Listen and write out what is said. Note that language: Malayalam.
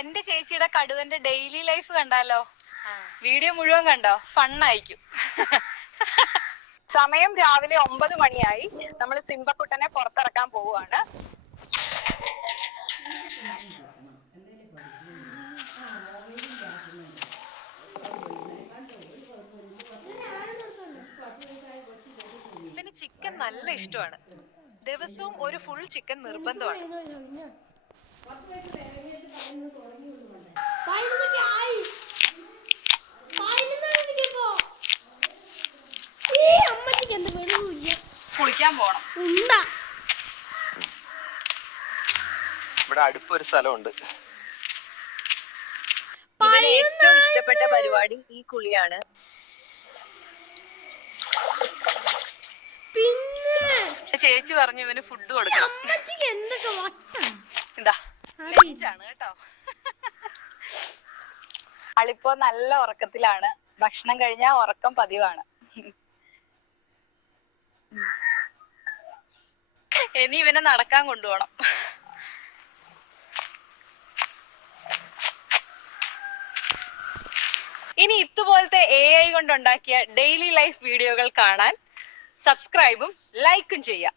എന്റെ ചേച്ചിയുടെ കടുവന്റെ ഡെയിലി ലൈഫ് കണ്ടാലോ? വീഡിയോ മുഴുവൻ കണ്ടോ? ഫണ്ണായിരിക്കും. സമയം രാവിലെ 9 മണിയായി. നമ്മൾ സിംബക്കുട്ടനെ പുറത്തിറക്കാൻ പോവുകയാണ്. പിന്നെ ചിക്കൻ നല്ല ഇഷ്ടമാണ്. ദിവസവും ഒരു ഫുൾ ചിക്കൻ നിർബന്ധമാണ്. കുളിക്കാൻ പോണം. ഇവിടെ അടുത്തൊരു സ്ഥലമുണ്ട്. ഇവന് ഏറ്റവും ഇഷ്ടപ്പെട്ട പരിപാടി ഈ കുളിയാണ്. ചേച്ചി പറഞ്ഞു ഇവന് ഫുഡ് കൊടുക്കണം. എന്താ ലഞ്ചാണ് കേട്ടോ. ആളിപ്പോ നല്ല ഉറക്കത്തിലാണ്. ഭക്ഷണം കഴിഞ്ഞാൽ ഉറക്കം പതിവാണ്. ഇനി ഇവനെ നടക്കാൻ കൊണ്ടുപോകണം. ഇനി ഇതുപോലത്തെ AI കൊണ്ടുണ്ടാക്കിയ ഡെയിലി ലൈഫ് വീഡിയോകൾ കാണാൻ സബ്സ്ക്രൈബും ലൈക്കും ചെയ്യാം.